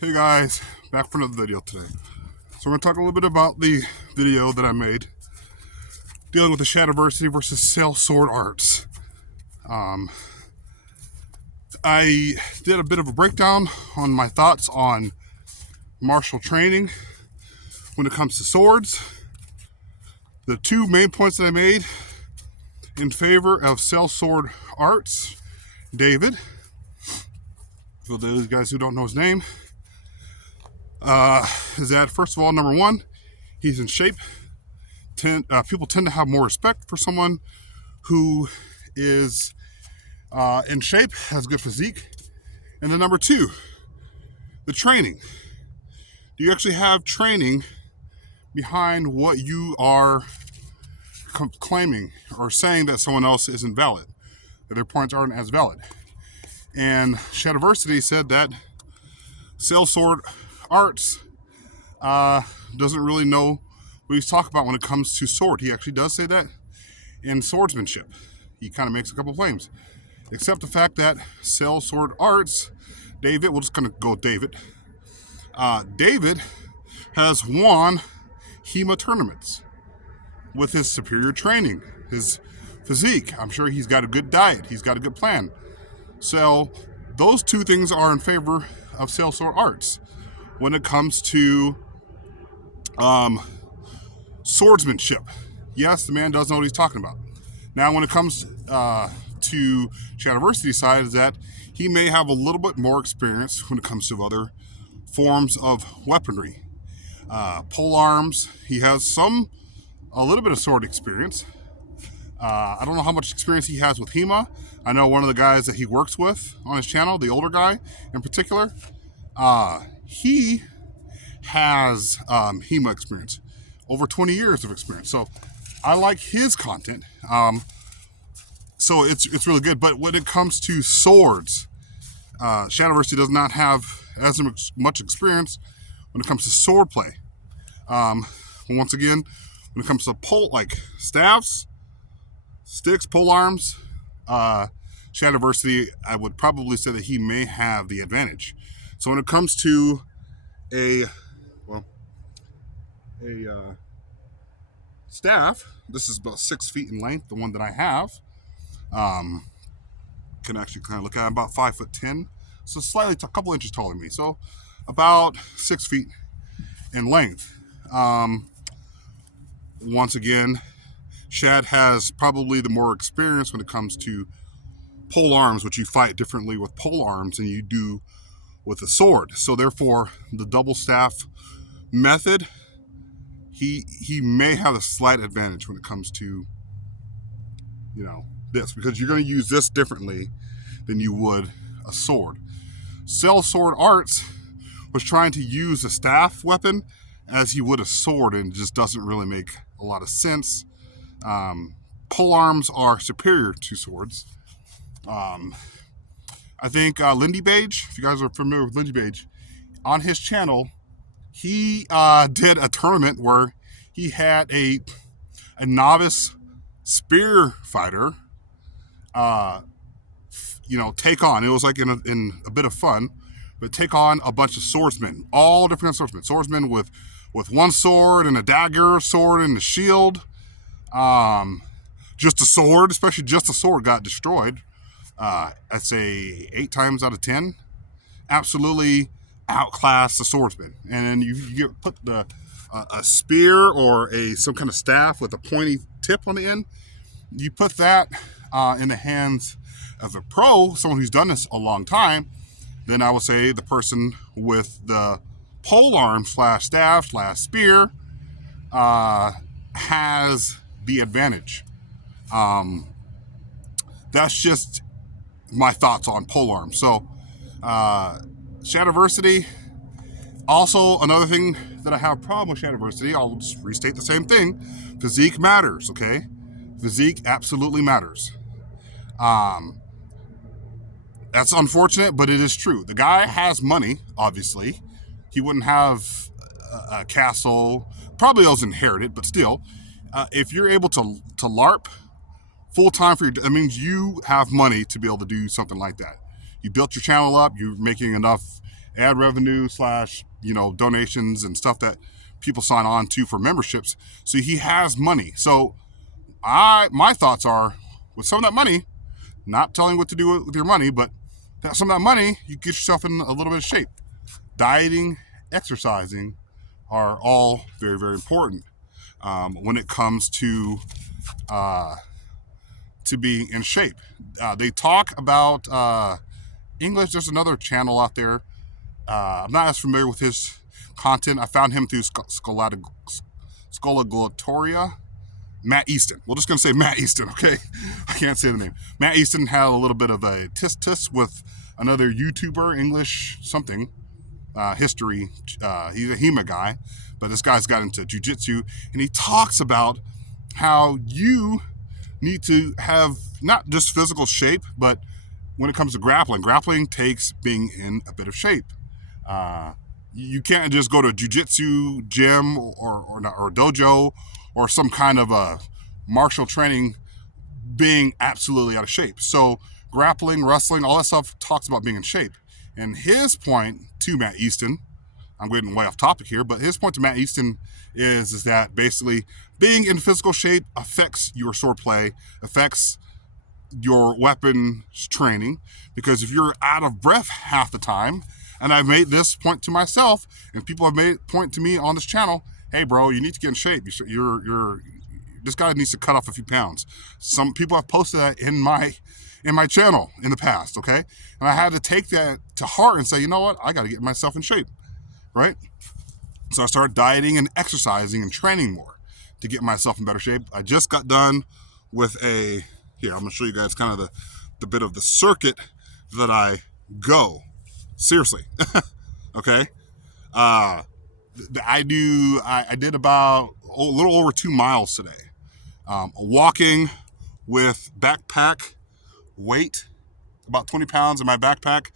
Hey guys, back for another video today. So we're going to talk a little bit about the video that I made dealing with the Shadiversity versus Sellsword arts. I did a bit of a breakdown on my thoughts on martial training when it comes to swords. The two main points that I made in favor of Sellsword arts, David, for those guys who don't know his name, is that first of all, number one, he's in shape. People tend to have more respect for someone who is in shape, has good physique. And then number two, the training. Do you actually have training behind what you are claiming or saying that someone else isn't valid, that their points aren't as valid? And Shadiversity said that Sellsword arts doesn't really know what he's talking about when it comes to sword. He actually does say that in swordsmanship. He kind of makes a couple claims, except the fact that Sellsword arts, David, we'll just kind of go with David. David has won HEMA tournaments with his superior training, his physique. I'm sure he's got a good diet. He's got a good plan. So those two things are in favor of Sellsword arts when it comes to swordsmanship. Yes, the man does know what he's talking about. Now, when it comes to Shadiversity side, is that he may have a little bit more experience when it comes to other forms of weaponry. Polearms, he has a little bit of sword experience. I don't know how much experience he has with HEMA. I know one of the guys that he works with on his channel, the older guy in particular, he has HEMA experience, over 20 years of experience. So I like his content. So it's really good. But when it comes to swords, Shadiversity does not have as much experience when it comes to sword play. Once again, when it comes to like staffs, sticks, polearms, Shadiversity, I would probably say that he may have the advantage. So when it comes to a staff, this is about 6 feet in length, the one that I have. Can actually kind of look at it, about 5'10", so slightly a couple inches taller than me, so about 6 feet in length. Once again, Shad has probably the more experience when it comes to polearms, which you fight differently with polearms than you do with a sword. So therefore, the double staff method, he may have a slight advantage when it comes to, this, because you're going to use this differently than you would a sword. Sellsword arts was trying to use a staff weapon as he would a sword, and it just doesn't really make a lot of sense. Polearms are superior to swords. I think Lindy Page, if you guys are familiar with Lindy Page, on his channel, he did a tournament where he had a novice spear fighter, take on. It was like in a bit of fun, but take on a bunch of swordsmen, all different swordsmen. Swordsmen with one sword and a dagger, sword and a shield. Just a sword, especially just a sword, got destroyed. I'd say 8 times out of 10, absolutely outclassed the swordsman. And then you put a spear or some kind of staff with a pointy tip on the end. You put that in the hands of a pro, someone who's done this a long time, then I would say the person with the polearm / staff / spear has the advantage. That's just my thoughts on polearm. So Shadiversity, also another thing that I have a problem with Shadiversity, I'll just restate the same thing. Physique matters, okay? Physique absolutely matters. That's unfortunate, but it is true. The guy has money, obviously. He wouldn't have a castle. Probably was inherited, but still, if you're able to LARP full time that means you have money to be able to do something like that. You built your channel up. You're making enough ad revenue slash, donations and stuff that people sign on to for memberships. So he has money. So my thoughts are, with some of that money, not telling what to do with your money, but some of that money, you get yourself in a little bit of shape. Dieting, exercising are all very, very important when it comes to being in shape. They talk about English. There's another channel out there. I'm not as familiar with his content. I found him through Scolaglotoria. Matt Easton. We're just going to say Matt Easton, okay? I can't say the name. Matt Easton had a little bit of a tis with another YouTuber, English something, history. He's a HEMA guy, but this guy's got into jiu-jitsu, and he talks about how you need to have not just physical shape, but when it comes to grappling takes being in a bit of shape. You can't just go to a jiu-jitsu gym or dojo or some kind of a martial training being absolutely out of shape. So grappling, wrestling, all that stuff talks about being in shape. And his point to Matt Easton, I'm getting way off topic here, but his point to Matt Easton is that basically being in physical shape affects your sword play, affects your weapons training, because if you're out of breath half the time, and I've made this point to myself, and people have made it point to me on this channel, hey bro, you need to get in shape. This guy needs to cut off a few pounds. Some people have posted that in my channel in the past, okay? And I had to take that to heart and say, you know what? I got to get myself in shape, right? So I started dieting and exercising and training more to get myself in better shape. I just got done with here, I'm going to show you guys kind of the bit of the circuit that I go. Seriously, okay? I did about a little over 2 miles today. Walking with backpack weight, about 20 pounds in my backpack,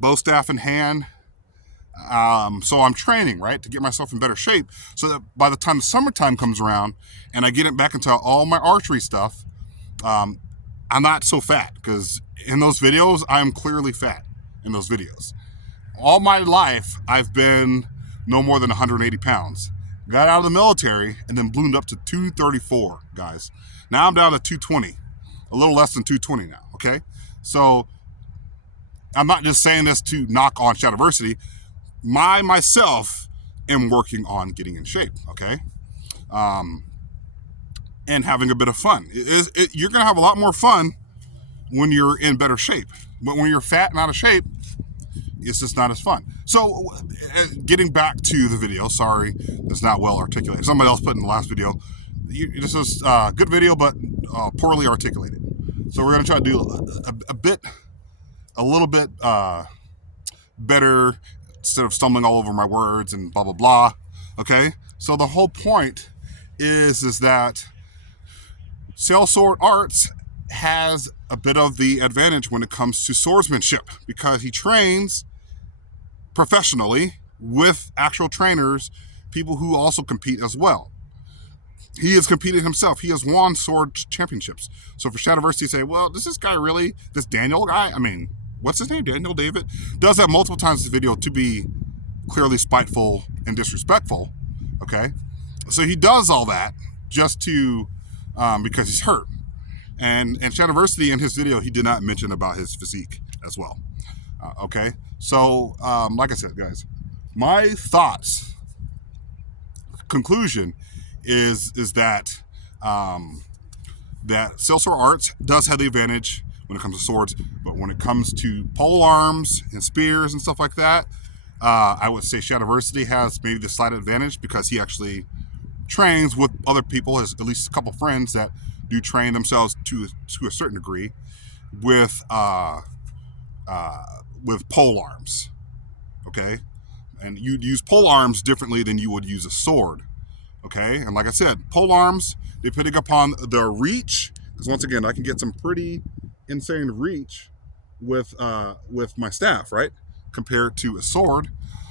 bow staff in hand. So I'm training, right, to get myself in better shape so that by the time the summertime comes around and I get it back into all my archery stuff, I'm not so fat, because in those videos, I'm clearly fat in those videos. All my life, I've been no more than 180 pounds. Got out of the military and then ballooned up to 234, guys. Now I'm down to 220, a little less than 220 now, okay? So I'm not just saying this to knock on Shadiversity. Myself am working on getting in shape, okay? And having a bit of fun. You're going to have a lot more fun when you're in better shape. But when you're fat and out of shape, it's just not as fun. So getting back to the video, sorry, it's not well articulated. Somebody else put in the last video, this is a good video, but poorly articulated. So we're going to try to do a little bit better instead of stumbling all over my words and blah, blah, blah. Okay. So the whole point is that Sellsword Arts has a bit of the advantage when it comes to swordsmanship, because he trains professionally with actual trainers, people who also compete as well. He has competed himself. He has won sword championships. So for Shadiversity to say, well, does this guy really, this Daniel guy, I mean, what's his name, Daniel David, does that multiple times in the video to be clearly spiteful and disrespectful, okay? So he does all that just to, because he's hurt. And Shadiversity in his video, he did not mention about his physique as well, okay? So, like I said, guys, my thoughts, conclusion is that that Sellsword Arts does have the advantage when it comes to swords, but when it comes to polearms and spears and stuff like that, I would say Shadiversity has maybe the slight advantage, because he actually trains with other people, has at least a couple friends that do train themselves to a certain degree with polearms, okay? And you'd use polearms differently than you would use a sword, okay? And like I said, polearms, depending upon the reach, because once again, I can get some pretty insane reach with my staff, right? Compared to a sword.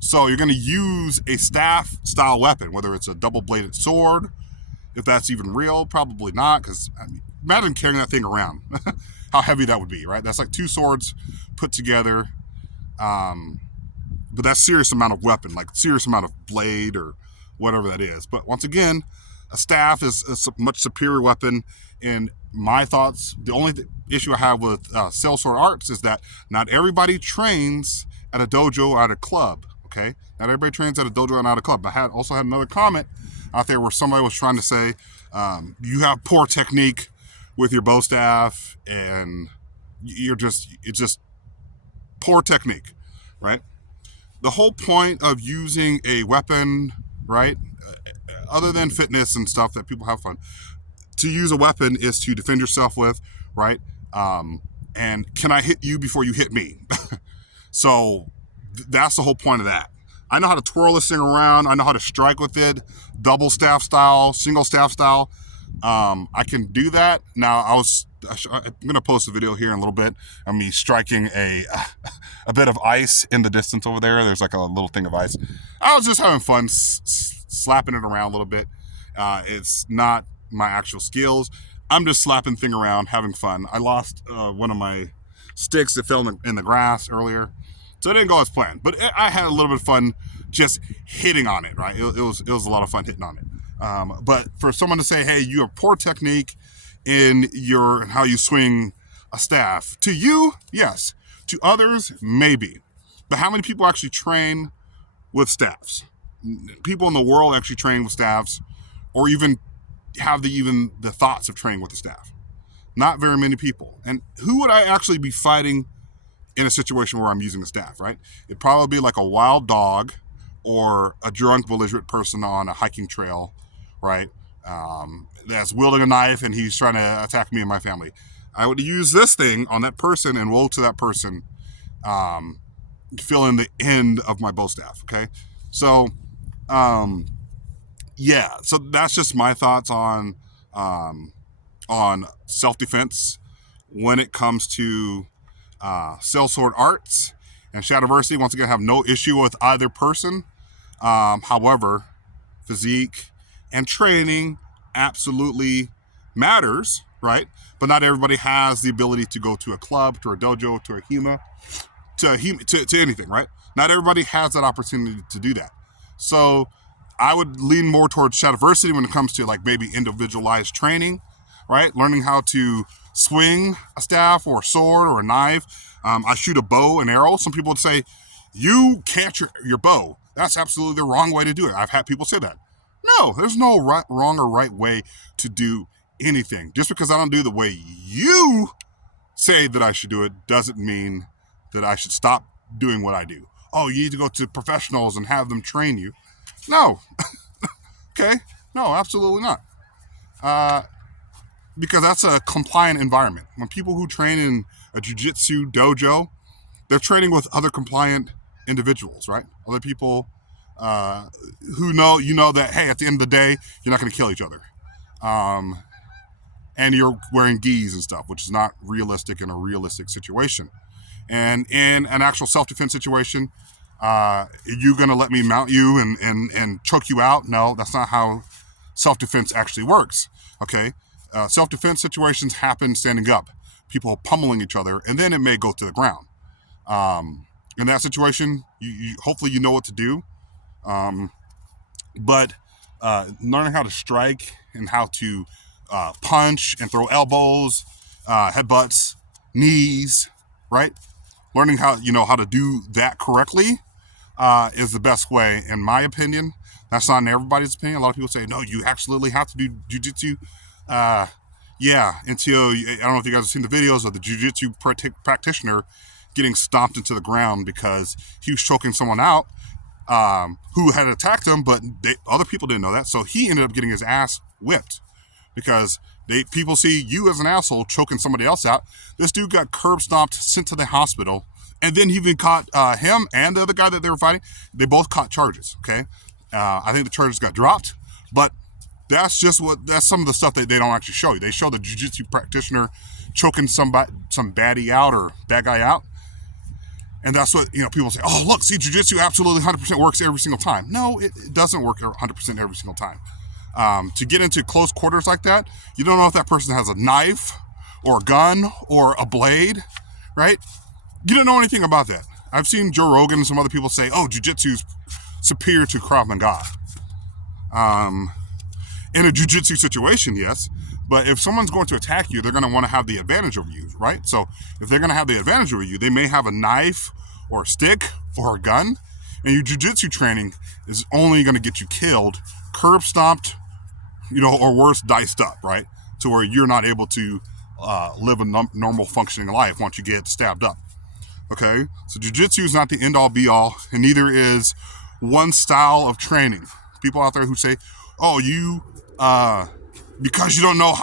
So you're going to use a staff style weapon, whether it's a double-bladed sword, if that's even real, probably not, because I mean, imagine carrying that thing around. How heavy that would be, right? That's like two swords put together. but that's serious amount of weapon, like serious amount of blade or whatever that is. But once again, a staff is a much superior weapon. In my thoughts, the only issue I have with Sellsword arts is that not everybody trains at a dojo or at a club. Okay, not everybody trains at a dojo and at a club. I also had another comment out there where somebody was trying to say you have poor technique with your bow staff, and it's just poor technique, right? The whole point of using a weapon, right, other than fitness and stuff that people have fun, to use a weapon is to defend yourself with, right? And can I hit you before you hit me? So that's the whole point of that. I know how to twirl this thing around. I know how to strike with it, double staff style, single staff style. I can do that. Now I'm gonna post a video here in a little bit of me striking a bit of ice in the distance over there. There's like a little thing of ice. I was just having fun slapping it around a little bit. It's not my actual skills. I'm just slapping thing around, having fun. I lost one of my sticks that fell in the grass earlier, so it didn't go as planned. But I had a little bit of fun just hitting on it. Right, it was a lot of fun hitting on it. But for someone to say, hey, you have poor technique in how you swing a staff, to you, yes. To others, maybe. But how many people actually train with staffs? People in the world actually train with staffs, or even have the thoughts of training with the staff? Not very many people. And who would I actually be fighting in a situation where I'm using a staff, right? It'd probably be like a wild dog or a drunk, belligerent person on a hiking trail, right? That's wielding a knife and he's trying to attack me and my family. I would use this thing on that person, and woe to that person feeling the end of my bow staff, okay? So, yeah, so that's just my thoughts on self-defense when it comes to Sellsword arts and Shadiversity. Once again, I have no issue with either person. However, physique and training absolutely matters, right? But not everybody has the ability to go to a club, to a dojo, to a HEMA, to anything, right? Not everybody has that opportunity to do that. So I would lean more towards Shadiversity when it comes to like maybe individualized training, right? Learning how to swing a staff or a sword or a knife. I shoot a bow and arrow. Some people would say, you can't your bow. That's absolutely the wrong way to do it. I've had people say that. No, there's no wrong or right way to do anything. Just because I don't do the way you say that I should do it doesn't mean that I should stop doing what I do. Oh, you need to go to professionals and have them train you. No. Okay? No, absolutely not. Because that's a compliant environment. When people who train in a jiu-jitsu dojo, they're training with other compliant individuals, right? Other people who know that, hey, at the end of the day, you're not going to kill each other. And you're wearing gis and stuff, which is not realistic in a realistic situation. And in an actual self-defense situation, you going to let me mount you and choke you out? No, that's not how self-defense actually works, okay? Self-defense situations happen standing up, people pummeling each other, and then it may go to the ground. In that situation, you hopefully you know what to do. But learning how to strike and how to punch and throw elbows, headbutts, knees, right? Learning how to do that correctly is the best way, in my opinion. That's not in everybody's opinion. A lot of people say, no, you absolutely have to do jiu-jitsu. Yeah, until, I don't know if you guys have seen the videos of the jiu-jitsu practitioner getting stomped into the ground because he was choking someone out who had attacked him, but other people didn't know that. So he ended up getting his ass whipped because people see you as an asshole choking somebody else out. This dude got curb stomped, sent to the hospital, and then he even caught him and the other guy that they were fighting. They both caught charges, okay? I think the charges got dropped, but that's some of the stuff that they don't actually show you. They show the jiu-jitsu practitioner choking some baddie out or bad guy out. And that's what, people say, oh, look, see, jiu-jitsu absolutely 100% works every single time. No, it doesn't work 100% every single time. To get into close quarters like that, you don't know if that person has a knife or a gun or a blade, right? You don't know anything about that. I've seen Joe Rogan and some other people say, oh, jiu-jitsu is superior to Krav Maga. In a jiu-jitsu situation, yes, but if someone's going to attack you, they're going to want to have the advantage over you, right? So if they're going to have the advantage over you, they may have a knife or a stick or a gun, and your jiu-jitsu training is only going to get you killed, curb stomped, or worse, diced up, right? To where you're not able to live a normal functioning life once you get stabbed up. Okay, so jiu-jitsu is not the end-all be-all, and neither is one style of training. People out there who say, oh, you because you don't know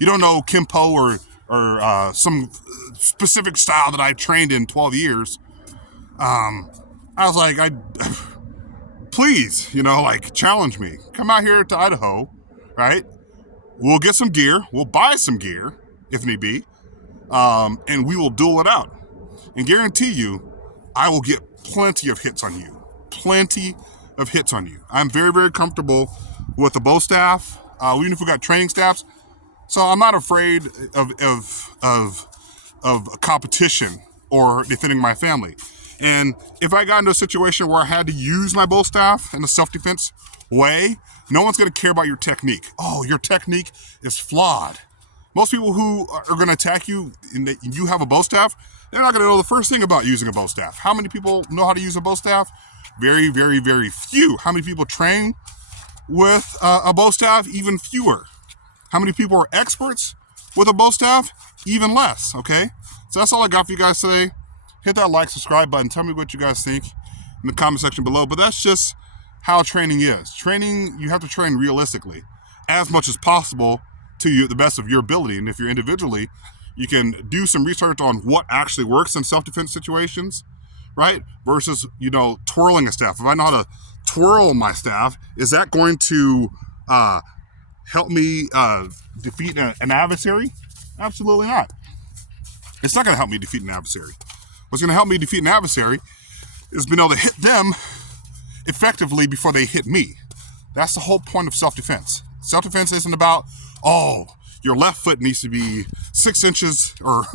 you don't know Kimpo or some specific style that I trained in 12 years. I was like, please, challenge me. Come out here to Idaho, right? We'll get some gear. We'll buy some gear if need be, and we will duel it out. And guarantee you, I will get plenty of hits on you. Plenty of hits on you. I'm very, very comfortable with the bow staff, even if we got training staffs. So I'm not afraid of a competition or defending my family. And if I got into a situation where I had to use my bow staff in a self-defense way, no one's going to care about your technique. Oh, your technique is flawed. Most people who are going to attack you and you have a bow staff, they're not going to know the first thing about using a bow staff. How many people know how to use a bow staff? Very, very, very few. How many people train with a bow staff? Even fewer. How many people are experts with a bow staff? Even less, okay? So that's all I got for you guys today. Hit that like, subscribe button. Tell me what you guys think in the comment section below. But that's just how training is. Training, you have to train realistically as much as possible to the best of your ability. And if you're individually, you can do some research on what actually works in self-defense situations, right? Versus, twirling a staff. If I know how to twirl my staff, is that going to help me defeat an adversary? Absolutely not. It's not going to help me defeat an adversary. What's going to help me defeat an adversary is being able to hit them effectively before they hit me. That's the whole point of self-defense. Self-defense isn't about, oh, your left foot needs to be 6 inches or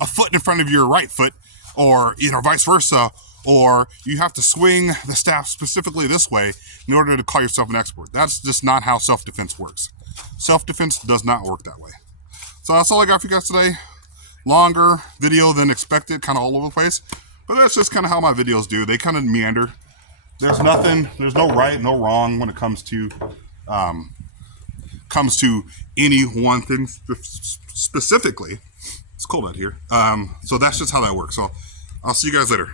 a foot in front of your right foot, or vice versa, or you have to swing the staff specifically this way in order to call yourself an expert. That's just not how self-defense works. Self-defense does not work that way. So that's all I got for you guys today. Longer video than expected, kind of all over the place, but that's just kind of how my videos do. They kind of meander. There's no right, no wrong when it comes to any one thing specifically. It's cold out here. So that's just how that works. So I'll see you guys later.